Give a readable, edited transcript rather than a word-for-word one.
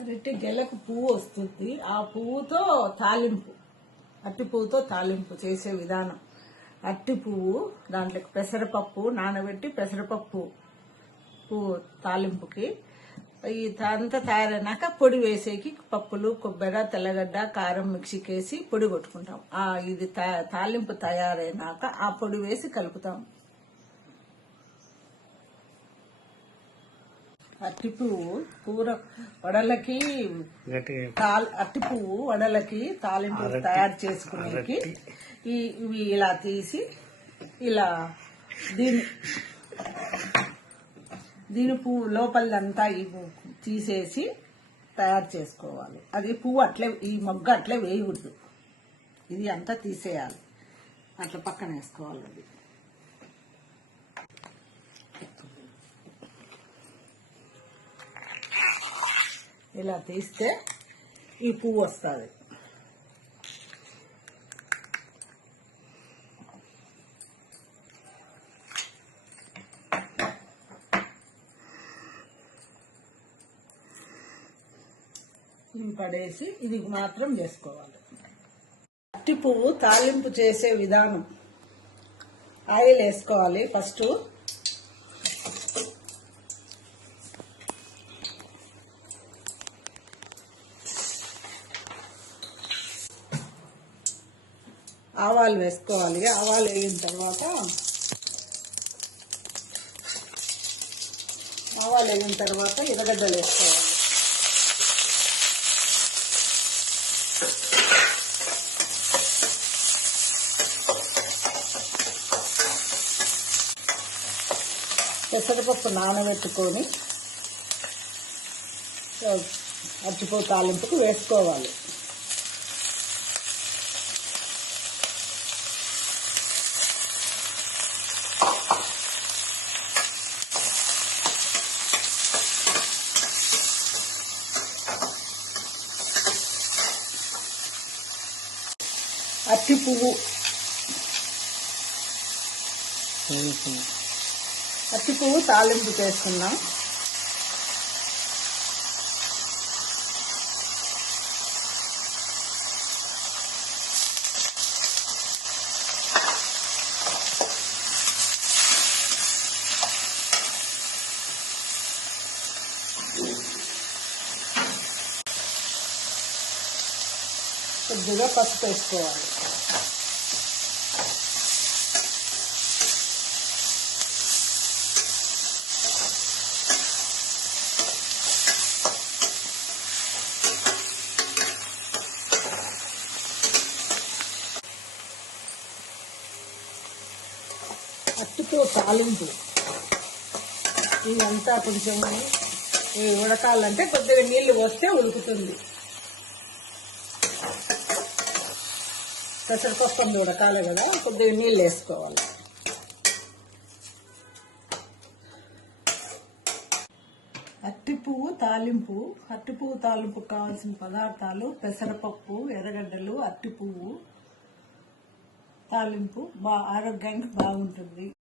అరటి గెలకు పువ్వు వస్తుంది. ఆ పువ్వుతో తాలింపు, అట్టి పువ్వుతో తాలింపు చేసే విధానం. అట్టి పువ్వు దాంట్లోకి పెసరపప్పు నానబెట్టి, పెసరపప్పు పువ్వు తాలింపుకి అంతా తయారైనాక పొడి వేసేకి పప్పులు, కొబ్బరి, తెల్లగడ్డ, కారం మిక్సీకి వేసి పొడి కొట్టుకుంటాం. ఇది తాలింపు తయారైనాక ఆ పొడి వేసి కలుపుతాం. అట్టి పువ్వు కూర వడలకి, అట్టి పువ్వు వడలకి తాలింపు తయారు చేసుకునేకి ఇవి ఇలా తీసి ఇలా దీని పువ్వు లోపలంతా తీసేసి తయారు చేసుకోవాలి. అది పువ్వు అట్లే, ఈ మొగ్గ అట్లే వేయకూడదు, ఇది అంతా తీసేయాలి, అట్లా పక్కన వేసుకోవాలి. అది ఇలా తీస్తే ఈ పువ్వు వస్తుంది. పడేసి ఇది మాత్రం చేసుకోవాలి. అట్టి పువ్వు తాలింపు చేసే విధానం. ఆయిల్ వేసుకోవాలి ఫస్ట్. ఆవాలు వేసుకోవాలి. ఆవాలు వేగిన తర్వాత ఎర్రగడ్డలు వేసుకోవాలి. పెసరపప్పు నానబెట్టుకొని అట్టిపువ్వు తాలింపుకు వేసుకోవాలి. అట్టి పువ్వు తాలింపు చేసుకున్నాం. కొద్దిగా పసుపు వేసుకోవాలి. అట్టిపువ్వు తాలింపు ఇదంతా కొంచెం ఉడకాలంటే కొద్దిగా నీళ్లు పోస్తే ఉడుకుతుంది. పెసరపప్పు ఉడకాలి కదా, కొద్దిగా నీళ్ళు వేసుకోవాలి. అట్టిపువ్వు తాలింపు కావాల్సిన పదార్థాలు: పెసరపప్పు, ఎర్రగడ్డలు, అట్టిపువ్వు తాలింపు ఆరోగ్యానికి బాగుంటుంది.